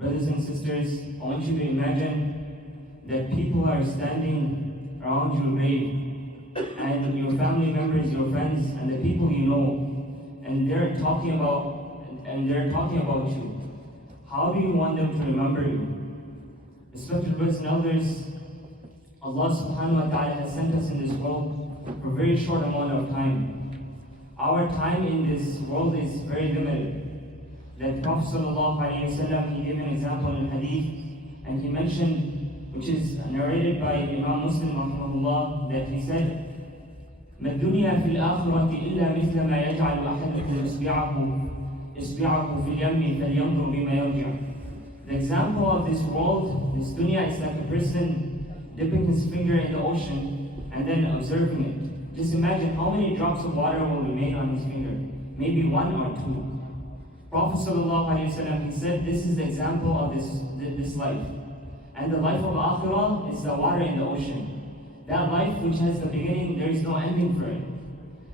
Brothers and sisters, I want you to imagine that people are standing around your grave, and your family members, your friends, and the people you know, and they're talking about you. How do you want them to remember you? Respected brothers and elders, Allah subhanahu wa ta'ala has sent us in this world for a very short amount of time. Our time in this world is very limited. That Prophet sallallahu alayhi wa sallam, he gave an example in hadith, and he mentioned, which is narrated by Imam Muslim rahimahullah, that he said, ما الدنيا في الآخرة إلا مثل ما يجعل أحدكم إصبعه في اليم فلينظر بما يرجع. The example of this world, this dunya, is like a person dipping his finger in the ocean and then observing it. Just imagine how many drops of water will remain on his finger. Maybe one or two. Prophet ﷺ, he said, this is the example of this life. And the life of Akhirah is the water in the ocean. That life which has the beginning, there is no ending for it.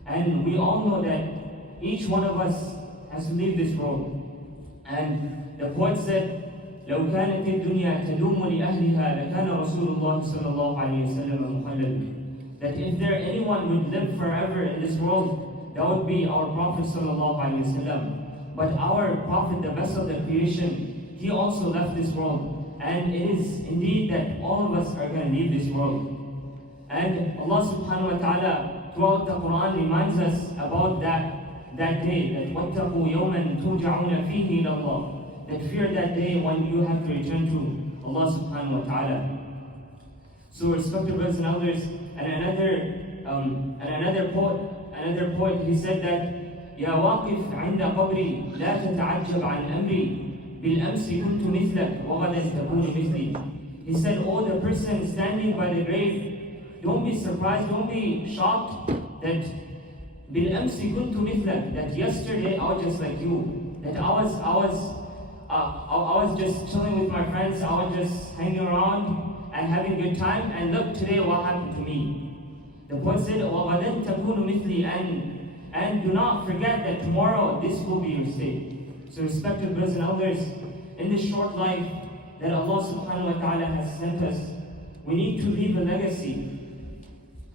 And we all know that each one of us has to leave this world. And the poet said, لو كانت الدنيا تدوم لأهلها لكان رسول الله صلى الله عليه وسلم مخلدا. That if there anyone would live forever in this world, that would be our Prophet صلى الله عليه وسلم. But our Prophet, the best of the creation, he also left this world. And it is indeed that all of us are going to leave this world. And Allah subhanahu wa ta'ala throughout the Quran reminds us about that day, that وَاتَّقُوا يَوْمًا تُرْجَعُونَ فِيهِ إِلَى اللَّهِ. That fear that day when you have to return to Allah subhanahu wa ta'ala. So respected brothers and elders, and another poet, he said that يا واقف عند قبري لا تتعجب عن أمري بالأمس كنت مثلك وغدا تكون مثلي. He said, oh, the person standing by the grave, don't be surprised, don't be shocked that بالأمس كنت مثلك, that yesterday I was just like you, that I was just chilling with my friends, I was just hanging around and having a good time, and look today what happened to me. The poet said, وَغَدًا تَكُونُ مِثْلِي, and do not forget that tomorrow this will be your state. So respected brothers and elders, in this short life that Allah subhanahu wa ta'ala has sent us, we need to leave a legacy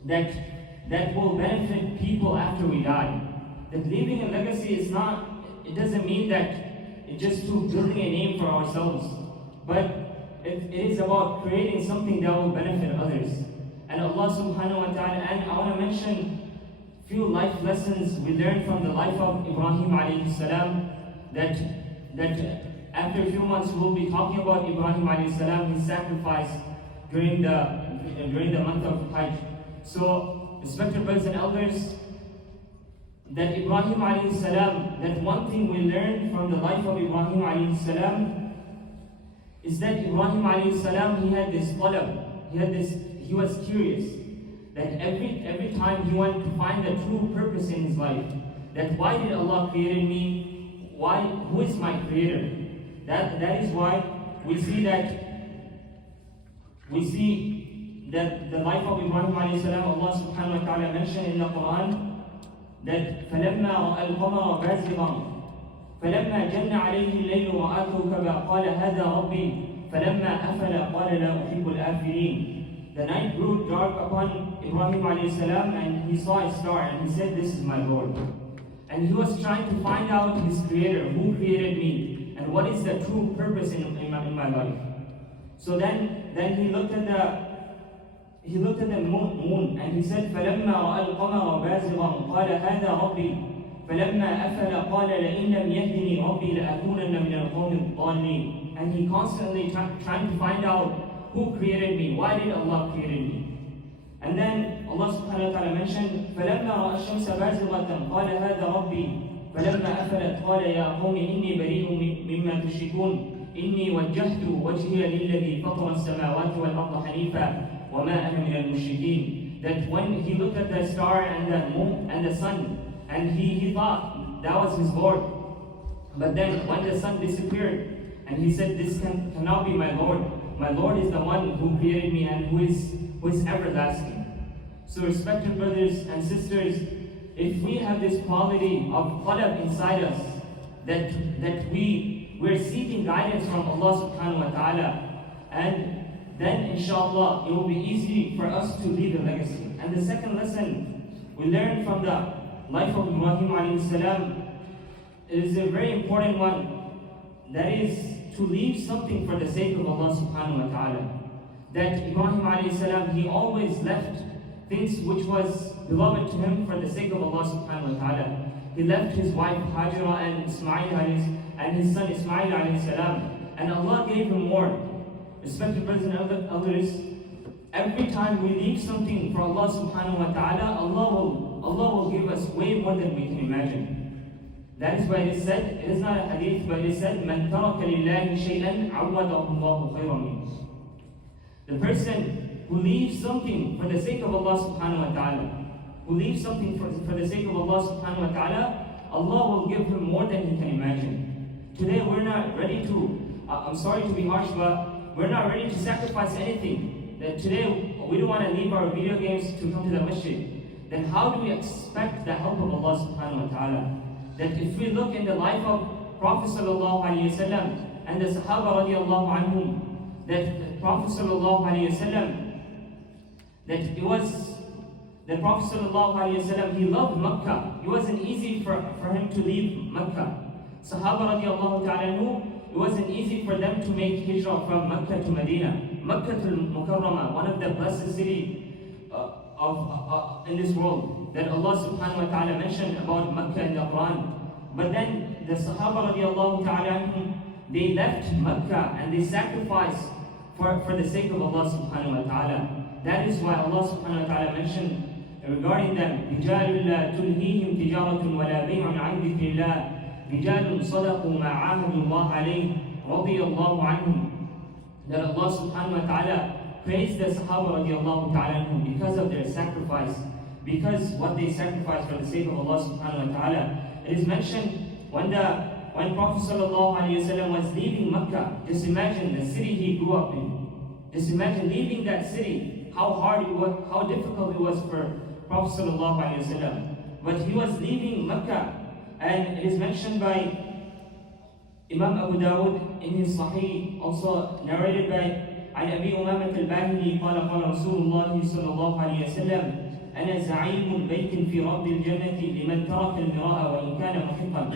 that will benefit people after we die. That leaving a legacy is not, it doesn't mean that it's just to building a name for ourselves, but it is about creating something that will benefit others. And Allah subhanahu wa ta'ala, and I want to mention few life lessons we learned from the life of Ibrahim alayhi salam, that after a few months we'll be talking about Ibrahim alayhi salam, his sacrifice during the month of Hajj. So, respected brothers and elders, that Ibrahim alayhi salam, that one thing we learned from the life of Ibrahim alayhi salam is that Ibrahim alayhi salam, he had this talab, he was curious. That every time he wanted to find the true purpose in his life. That why did Allah create me? Who is my creator? That is why we see that the life of Ibrahim alayhi salam, Allah subhanahu wa ta'ala mentioned in the Quran that فَلَمَّا رَأَى الْقَمَرَ بَازِغًا فَلَمَّا جَنَّ عَلَيْهِ اللَّيْلُ رَأَى كَوْكَبًا قَالَ هَذَا رَبِّي فَلَمَّا أَفَلَ قَالَ لَا أُحِبُّ الْآفِلِينَ. The night grew dark upon Ibrahim alayhi salam, and he saw a star, and he said, this is my Lord. And he was trying to find out his creator, who created me, and what is the true purpose in my life. So then he looked at the moon, and he said, فَلَمَّا رَأَى الْقَمَرَ بَازِغًا قَالَ هَذَا رَبِّي فَلَمَّا أَفَلَ قَالَ لَئِن لَّمْ يَهْدِنِي رَبِّي لَأَكُونَنَّ مِنَ الْقَوْمِ الضَّالِّينَ. And he constantly trying to find out who created me, why did Allah create me. And then Allah subhanahu wa ta'ala mentioned, فَلَمَّا رَأَى الشَّمْسَ بَازِغَةً قَالَ هَذَا رَبِّي فَلَمَّا أَفَلَتْ قَالَ يَا قَوْمِ إِنِّي بَرِيءٌ مِّمَّا تُشْرِكُونَ إِنِّي وَجَّهْتُ وَجْهِيَ لِلَّذِي فَطَرَ السَّمَاوَاتِ وَالْأَرْضَ حَنِيفًا وَمَا أَنَا مِنَ الْمُشْرِكِينَ. That when he looked at the star and the moon and the sun, and he thought that was his Lord. But then when the sun disappeared, and he said, this cannot be my Lord. My Lord is the one who created me and who is everlasting. So respected brothers and sisters, if we have this quality of talab inside us, that we we're seeking guidance from Allah subhanahu wa ta'ala. And then inshallah it will be easy for us to leave a legacy. And the second lesson we learn from the life of Ibrahim alayhi salam is a very important one. That is to leave something for the sake of Allah subhanahu wa ta'ala. That Ibrahim alayhi salam, he always left things which was beloved to him for the sake of Allah subhanahu wa ta'ala. He left his wife Hajra and his son Ismail alayhi salam. And Allah gave him more. Respected brothers and elders, every time we leave something for Allah subhanahu wa ta'ala, Allah will give us way more than we can imagine. That is why it is said, it is not a hadith, but it is said, مَنْ تَرَكَ لِلَّهِ شَيْئًا عَوَّدَهُ اللَّهُ خَيْرًا مِنْهُ. The person who leaves something for the sake of Allah subhanahu wa ta'ala, who leaves something for the sake of Allah subhanahu wa ta'ala, Allah will give him more than he can imagine. Today we're not ready to, I'm sorry to be harsh, but we're not ready to sacrifice anything. That today we don't want to leave our video games to come to the masjid. Then how do we expect the help of Allah subhanahu wa ta'ala? That if we look in the life of Prophet sallallahu alaihi wasallam and the Sahaba radiallahu anhum, that the Prophet sallallahu alaihi wasallam, that it was the Prophet sallallahu alaihi wasallam, he loved Makkah. It wasn't easy for him to leave Makkah. Sahaba radiallahu ta'ala, it wasn't easy for them to make hijrah from Makkah to Medina. Makkah to Mukarramah, one of the blessed cities in this world that Allah subhanahu wa ta'ala mentioned about Makkah in the Quran. But then the Sahaba radiallahu ta'ala, they left Makkah and they sacrificed for the sake of Allah subhanahu wa ta'ala. That is why Allah subhanahu wa ta'ala mentioned regarding them, رِجَالٌ لَا تُلْهِيهِمْ تِجَارَةٌ وَلَا بَيْعٌ عَنْ ذِكْرِ اللَّهِ رِجَالٌ صَدَقُوا مَا عَاهَدُوا اللَّهَ عَلَيْهِ رَضِيَ اللَّهُ عَنْهُمْ. That Allah subhanahu wa ta'ala praised the Sahaba radiallahu ta'ala because of their sacrifice, because what they sacrificed for the sake of Allah subhanahu wa ta'ala. It is mentioned when Prophet sallallahu alaihi wasallam was leaving Makkah, just imagine the city he grew up in. Just imagine leaving that city, how hard it was, how difficult it was for Prophet sallallahu alaihi wasallam. But he was leaving Makkah, and it is mentioned by Imam Abu Dawud in his Sahih, also narrated by عن أبي أمامة الباهلي قال قال رسول الله صلى الله عليه وسلم أنا زعيم بيت في رب الجنة لمن ترك المراء وإن كان محقا.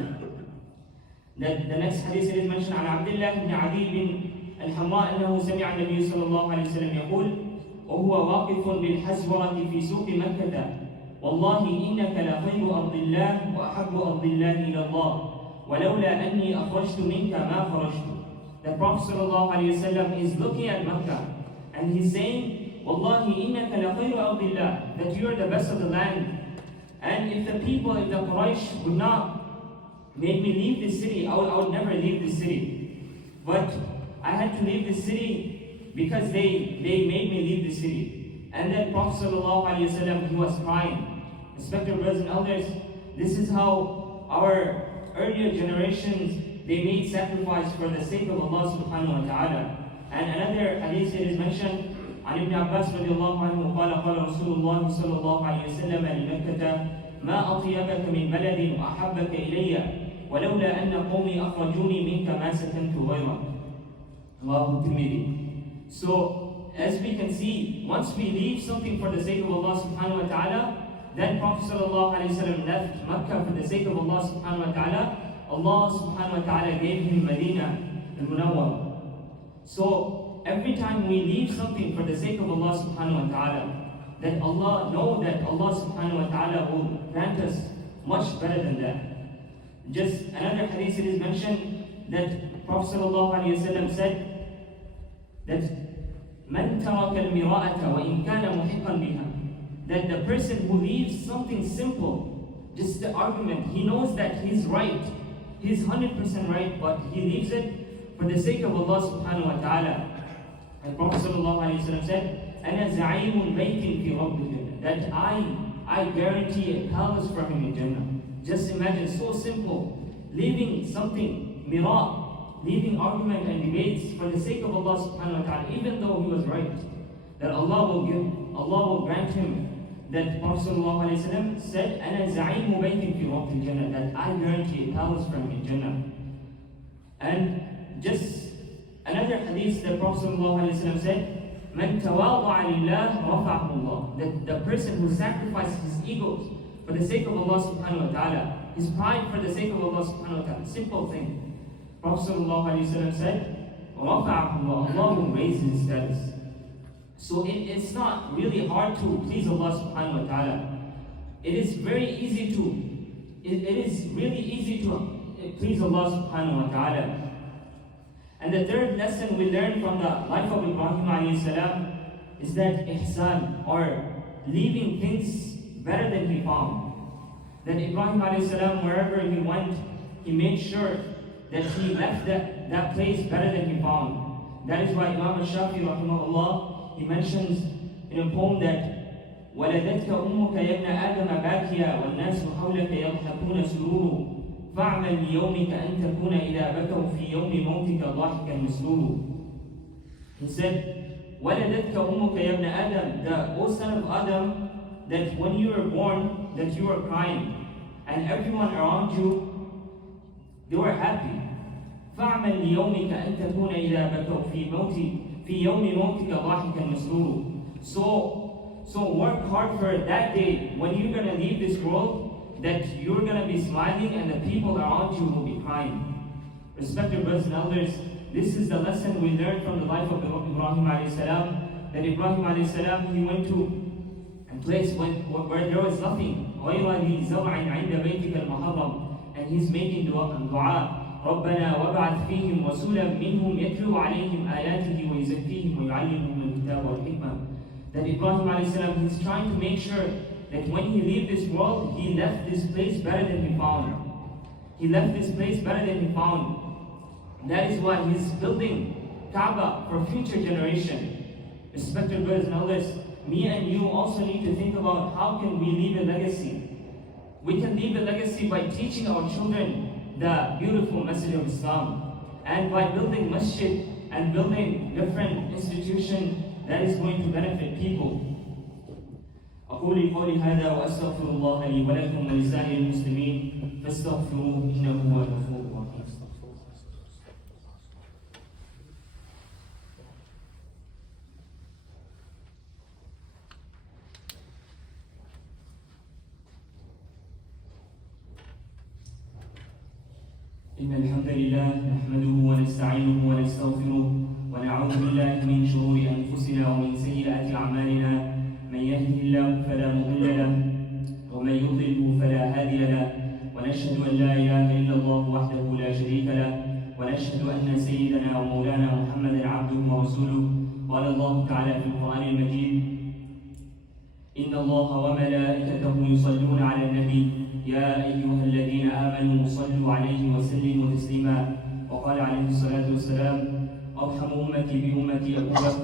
The next hadith is mentioned عن عبد الله بن عدي بن الحمراء أنه سمع النبي صلى الله عليه وسلم يقول وهو واقف بالحزورة في سوق مكة والله إنك لخير أرض الله وأحب أرض الله إلى الله ولولا أني أخرجت منك ما خرجت. The Prophet ﷺ is looking at Makkah and he's saying, Wallahi innaka la khayru ardillah, that you are the best of the land. And if the Quraysh would not make me leave this city, I would never leave this city. But I had to leave this city because they made me leave this city. And then Prophet ﷺ, he was crying. Respected brothers and elders, this is how our earlier generations, they made sacrifice for the sake of Allah subhanahu wa ta'ala. And another hadith is mentioned عن ابن عباس رضي الله عنه قال قال رسول الله صلى الله عليه وسلم لمكة ما أطيبك من بلد وأحبك إلي ولولا أن قومي أخرجوني منك ما سكنت غيرك. Allahu Tirmidhi. So as we can see, once we leave something for the sake of Allah subhanahu wa ta'ala, then Prophet sallallahu alayhi wa sallam left Makkah for the sake of Allah subhanahu wa ta'ala. Allah subhanahu wa ta'ala gave him Medina al-Munawwar. So every time we leave something for the sake of Allah subhanahu wa ta'ala, that Allah know that Allah subhanahu wa ta'ala will grant us much better than that. Just another hadith it is mentioned that Prophet sallallahu alayhi wa sallam said that Man taraka al-mira'ata wa in kana muhiqan biha, that the person who leaves something simple, just the argument, he knows that he's right, he's 100% right, but he leaves it for the sake of Allah subhanahu wa ta'ala. And Prophet sallallahu alayhi wa sallam said, أَنَا زَعِيمٌ بَيْتٍ فِي رَبِّ الْجَنَّةِ, that I guarantee a palace for him in Jannah. Just imagine, so simple, leaving something, leaving argument and debates for the sake of Allah subhanahu wa ta'ala, even though he was right, that Allah will grant him. That Prophet sallallahu alayhi wa sallam said, أَنَا زَعِيمُ بَيْتٍ فِي رَبِّ الْجَنَّةِ, that I guarantee a palace for him in Jannah. And just another hadith, the Prophet ﷺ said, "Man tawadda'a lillah rafa'ahu Allah." That the person who sacrifices his egos for the sake of Allah subhanahu wa ta'ala, his pride for the sake of Allah subhanahu wa ta'ala, simple thing. Prophet ﷺ said, "Rafa'ahu Allah." Allah will raise his status. So it's not really hard to please Allah subhanahu wa ta'ala. It is very easy to, it is really easy to please Allah subhanahu wa ta'ala. And the third lesson we learn from the life of Ibrahim alayhi salam is that ihsan, or leaving things better than he found. That Ibrahim alayhi salam, wherever he went, he made sure that he left that place better than he found. That is why Imam al-Shafi rahimahullah, he mentions in a poem that وَلَدَتْكَ أُمُّكَ يَا ابْنَ آدَمَ بَاكِيًا وَالنَّاسُ حَوْلَكَ يَضْحَكُونَ سُرُورُ فَاعْمَلْ لِيَوْمِكَ أَن تَكُونَ إِذَا بَكَوْا فِي يَوْمِ مَوْتِكَ ضَاحِكًا مَسْرُورُ. He said, وَلَدَتْكَ أُمُّكَ يَا ابْنَ آدَمَ, the O son of Adam, that when you were born, that you were crying, and everyone around you, they were happy. فَاعْمَلْ لِيَوْمِكَ أَن تَكُونَ إِذَا بَكَوْا فِي يَوْمِ مَوْتِكَ ضَاحِكًا مَسْرُورُ. So work hard for that day when you're going to leave this world, that you're going to be smiling and the people around you will be crying. Respected brothers and elders, this is the lesson we learned from the life of Ibrahim alayhi salam, that Ibrahim alayhi salam, he went to a place where there was nothing. And he's making dua. ربنا وابعث فيهم رسولا منهم يتلو عليهم آياته ويزكيهم ويعلمهم الكتاب والحكمة. That Ibrahim alayhi salam, he's trying to make sure that when he leaves this world, he left this place better than he found. He left this place better than he found. That is why he's building Kaaba for future generation. Respected brothers and elders, me and you also need to think about how can we leave a legacy. We can leave a legacy by teaching our children the beautiful message of Islam, and by building Masjed and building different institutions that is going to benefit people. أقول قولي هذا وأستغفر الله لي ولكم ولسائر المسلمين فاستغفروه إنه هو الغفور الرحيم. إن الحمد لله نحمده ونستعينه ونستغفره ونعوذ بالله من شرور أنفسنا ومن سيئات أعمالنا. من يهده الله فلا مضل له ومن يضلله فلا هادي له، ونشهد أن لا إله إلا الله وحده لا شريك له، ونشهد أن سيدنا ومولانا محمدا عبده ورسوله. قال الله تعالى في القرآن المجيد: إن الله وملائكته يصلون على النبي يا أيها الذين آمنوا صلوا عليه وسلموا تسليما. وقال عليه الصلاة والسلام: أرحم أمتي بأمتي أبو بكر،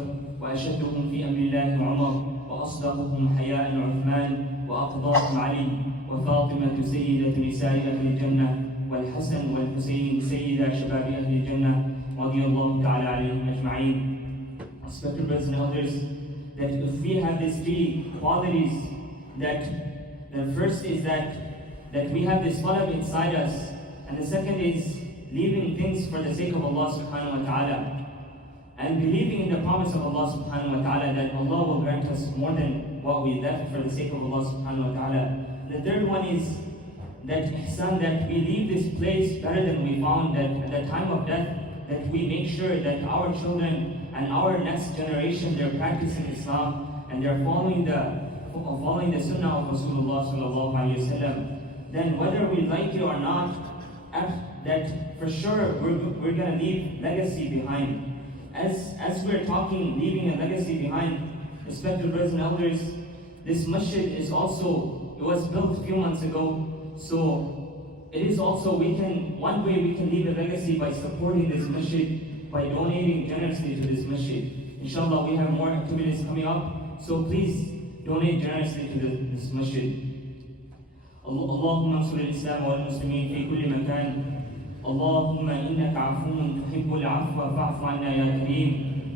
وأشدهم في أمر الله عمر، وأصدقهم حياء عثمان، وأقضاهم علي، وفاطمة سيدة نساء أهل الجنة، والحسن والحسين سيدا شباب أهل الجنة رضي الله تعالى عليهم أجمعين. Respected brothers and elders, that if we have these three qualities, that the first is that we have this talab inside us, and the second is leaving things for the sake of Allah subhanahu wa ta'ala, and believing in the promise of Allah subhanahu wa ta'ala that Allah will grant us more than what we left for the sake of Allah subhanahu wa ta'ala. The third one is that ihsan, that we leave this place better than we found, that at the time of death, that we make sure that our children and our next generation, they're practicing Islam and they're following the sunnah of Rasulullah sallallahu alayhi wa sallam. Then whether we like it or not, that for sure we're going to leave legacy behind. As we're talking, leaving a legacy behind, respected brothers and elders, this masjid is also, it was built a few months ago, so it is also, one way we can leave a legacy by supporting this masjid, by donating generously to this masjid. Inshallah, we have more activities coming up, so please donate generously to this masjid. اللهم انصر الإسلام والمسلمين في كل مكان. اللهم إنك عفو تحب العفو فاعف عنا يا كريم.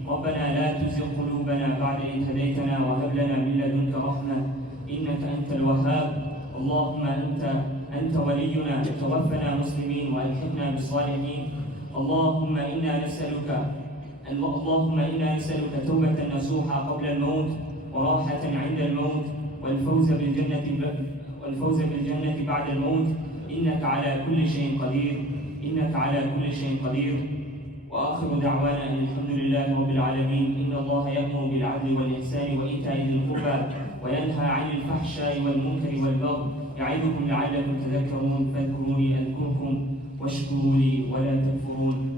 ربنا لا تزغ قلوبنا بعد إذ هديتنا وهب لنا من لدنك رحمة إنك أنت الوهاب. اللهم أنت ولينا، توفنا مسلمين وألحقنا بالصالحين. اللهم إنا نسألك توبة نصوحة قبل الموت، وراحة عند الموت، والفوز بالجنة بعد الموت. إنك على كل شيء قدير. وآخر دعوانا أن الحمد لله رب العالمين. إن الله يأمر بالعدل والإحسان وإيتاء ذي القربى وينهى عن الفحشاء والمنكر والبغي يعظكم لعلكم تذكرون. فاذكروني أذكركم واشكروا لي ولا تكفرون.